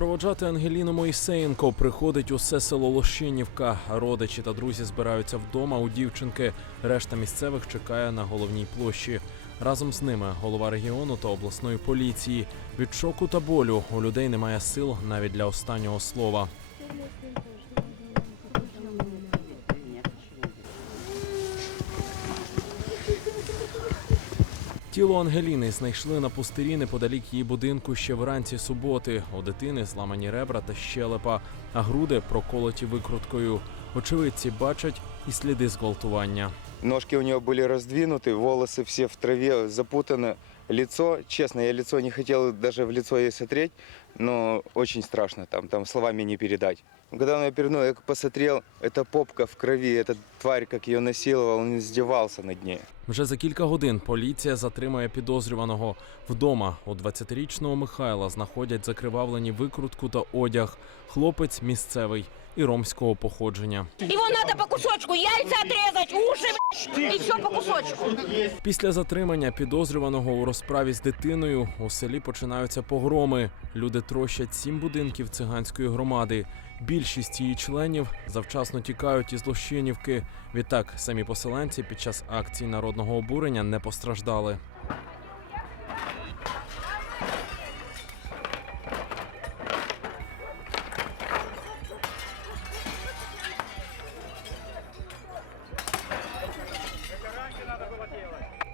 Проводжати Ангеліну Моїсеєнко приходить усе село Лощинівка. Родичі та друзі збираються вдома у дівчинки. Решта місцевих чекає на головній площі. Разом з ними голова регіону та обласної поліції. Від шоку та болю у людей немає сил навіть для останнього слова. Тіло Ангеліни знайшли на пустирі неподалік її будинку ще вранці суботи. У дитини зламані ребра та щелепа, а груди проколоті викруткою. Очевидці бачать і сліди зґвалтування. Ножки у нее были раздвинуты, волосы все в траве запутаны. Лицо, честно, я лицо не хотел даже в лицо ей смотреть, но очень страшно там, там словами не передать. Когда он ее перевернул, я посмотрел, эта попка в крови, эта тварь, как ее насиловал, он издевался над ней. Вже за кілька годин поліція затримує підозрюваного. Вдома у 20-річного Михайла знаходять закривавлені викрутку та одяг. Хлопець місцевий і ромського походження. Его надо по кусочку, яйца отрезать, уши б***ь, и все по кусочку. Після затримання підозрюваного у розправі з дитиною у селі починаються погроми. Люди трощать сім будинків циганської громади. Більшість її членів завчасно тікають із Лощинівки. Відтак самі поселенці під час акції народного обурення не постраждали.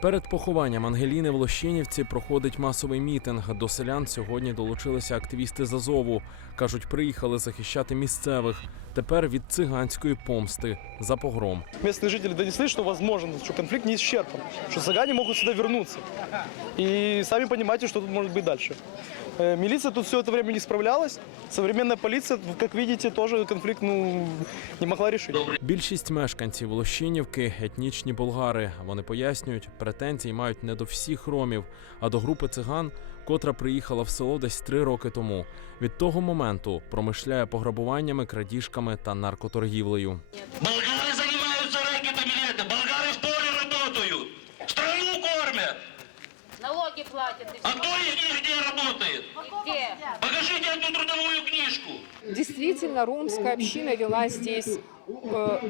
Перед похованням Ангеліни в Лощинівці проходить масовий мітинг. До селян сьогодні долучилися активісти з Азову. кажуть, приїхали захищати місцевих. Тепер від циганської помсти за погром. Местные жители донесли, что возможно, что конфликт не исчерпан, что цыгане могут сюда вернуться. И сами понимаете, что тут может быть дальше. Э, Милиция тут все это время не справлялась. Современная полиция, как видите, тоже конфликт ну, не могла решить. Більшість мешканців Лощинівки етнічні болгари. Вони пояснюють, претензій мають не до всіх ромів, а до групи циган, котра приїхала в село десь три роки тому. Від того моменту промишляє пограбуваннями, крадіжками та наркоторгівлею. Болгары занимаются рэкетами лето, болгары в поле работают, страну кормят. Налоги платят. и А всё. кто из них где работает? Где? Покажите одну трудовую книжку. Действительно, ромская община вела здесь э,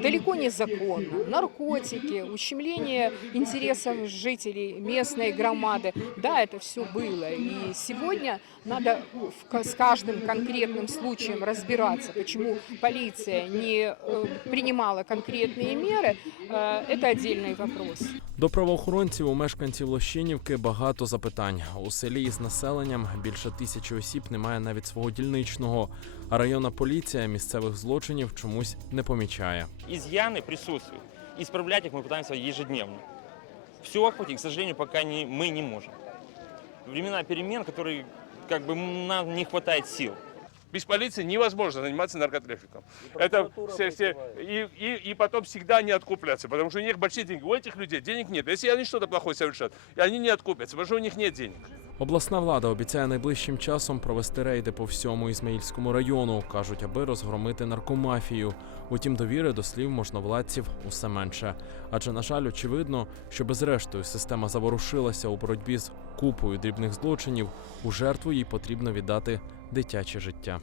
далеко не законно. Наркотики, ущемление интересов жителей местной громады. Да, это все было. И сегодня надо в ка- с каждым конкретным случаем разбираться, почему полиция не э, принимала конкретные меры. Э, это отдельный вопрос. До правоохоронців у мешканців Лощинівки багато запитань. У селі із населенням більше тисячі осіб немає навіть свого дільничного. А районна поліція місцевих злочинів чомусь не помічає. Изъяны присутствуют. Исправлять их мы пытаемся ежедневно. Все охватить, к сожалению, пока не, мы не можем. Времена перемен, которые как бы нам не хватает сил. Без полиции невозможно заниматься наркотрафиком. Это все, все, и, и, и потом всегда не откупляться, потому что у них большие деньги. У этих людей денег нет. Если они что-то плохое совершат, и они не откупятся, потому что у них нет денег. Обласна влада обіцяє найближчим часом провести рейди по всьому Ізмаїльському району, кажуть, аби розгромити наркомафію. Утім, довіри до слів можновладців усе менше. Адже, на жаль, очевидно, що безрештою система заворушилася у боротьбі з купою дрібних злочинів. У жертву їй потрібно віддати дитяче життя.